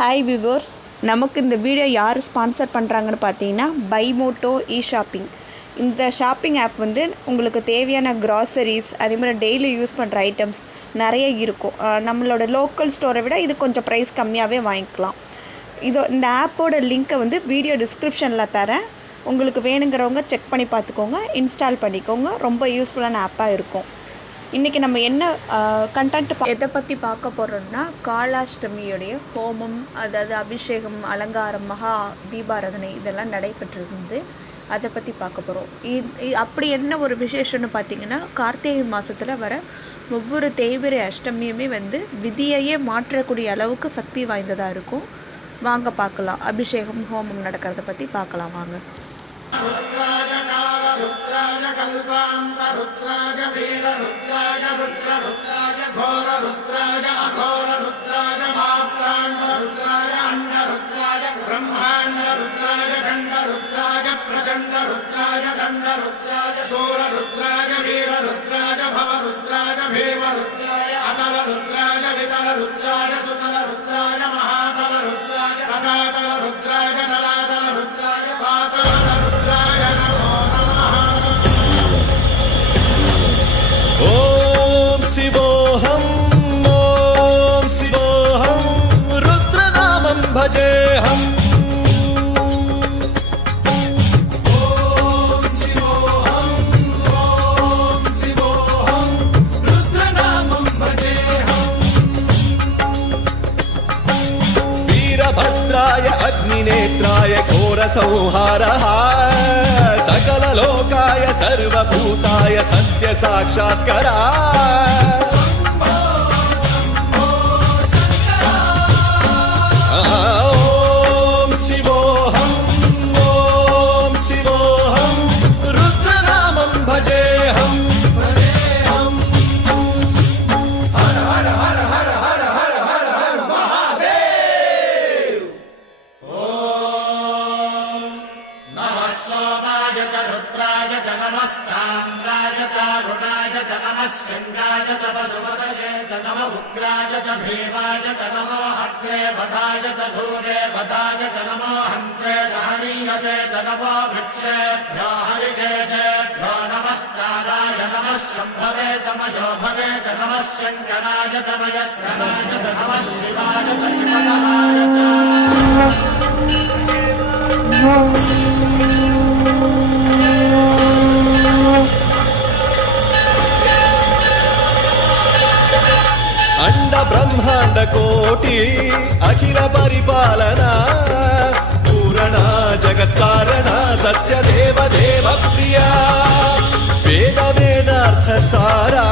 Hi viewers, நமக்கு இந்த video யார் ஸ்பான்சர் பண்ணுறாங்கன்னு பார்த்தீங்கன்னா பைமோட்டோ ஷாப்பிங். இந்த ஷாப்பிங் ஆப் வந்து உங்களுக்கு தேவையான க்ராசரிஸ், அதே மாதிரி டெய்லி யூஸ் பண்ணுற ஐட்டம்ஸ் நிறைய இருக்கும். நம்மளோட லோக்கல் ஸ்டோரை விட இது கொஞ்சம் ப்ரைஸ் கம்மியாகவே வாங்கிக்கலாம். இந்த ஆப்போட லிங்க்கை வந்து வீடியோ டிஸ்கிரிப்ஷனில் தரேன். உங்களுக்கு வேணுங்கிறவங்க செக் பண்ணி பார்த்துக்கோங்க, இன்ஸ்டால் பண்ணிக்கோங்க. ரொம்ப யூஸ்ஃபுல்லான ஆப்பாக இருக்கும். இன்றைக்கி நம்ம என்ன கண்டென்ட் எதை பற்றி பார்க்க போகிறோம்னா, காலாஷ்டமியோடைய ஹோமம், அதாவது அபிஷேகம், அலங்காரம், மகா தீபாராதனை இதெல்லாம் நடைபெற்றிருந்து அதை பற்றி பார்க்க போகிறோம். அப்படி என்ன ஒரு விசேஷம்னு பார்த்திங்கன்னா, கார்த்திகை மாதத்தில் வர ஒவ்வொரு தேய்பிரை அஷ்டமியுமே வந்து விதியையே மாற்றக்கூடிய அளவுக்கு சக்தி வாய்ந்ததாக இருக்கும். வாங்க பார்க்கலாம், அபிஷேகம் ஹோமம் நடக்கிறத பற்றி பார்க்கலாம் வாங்க. रुद्राय कल्पान्त रुद्राय वीर रुद्राय रुद्र रुद्राय घोर रुद्राय अघोर रुद्राय मात्रांड रुद्राय अंड रुद्राय ब्रह्मांड रुद्राय खंड रुद्राय प्रचंड रुद्राय दंड रुद्राय सूर रुद्राय वीर रुद्राय भव रुद्राय भीम रुद्राय अतल रुद्राय वितल रुद्राय सुतल रुद्राय महातल रुद्राय सचातल रुद्राय जलातल रुद्राय पातल रुद्राय ओम शिवोहम रुद्रनामं भजेहम्। ओम शिवोहम रुद्रनामं भजेहम्। वीरभद्राय अग्निनेत्राय घोरसंहारः सकललोकाय सर्वभूताय सत्य साक्षात्करा। ओम शिवोहम रुद्रनामं भजेहम्। हर हर हर हर हर हर हर हर महादेव। ओम नमः सोमाय च रुद्राय च नमस्ताम्राय च अरुणाय च नमः शृङ्गाय च पशुपतये च नमः उग्राय च भीमाय च नमो अग्रे वधाय च धूरे वधाय च नमो हन्त्रे सहनीयसे च नमो वृक्षेभ्यो हरिकेशेभ्यो नमस्काराय नमः शम्भवे च मयो भवे च नमः शङ्कराय च मयस्कराय च नमः शिवाय च शिवतराय च। अंड ब्रह्मांड कोटि अखिल परिपालना पूरणा जगत्कारणा सत्य देव देव प्रिया वेद वेदार्थ सारा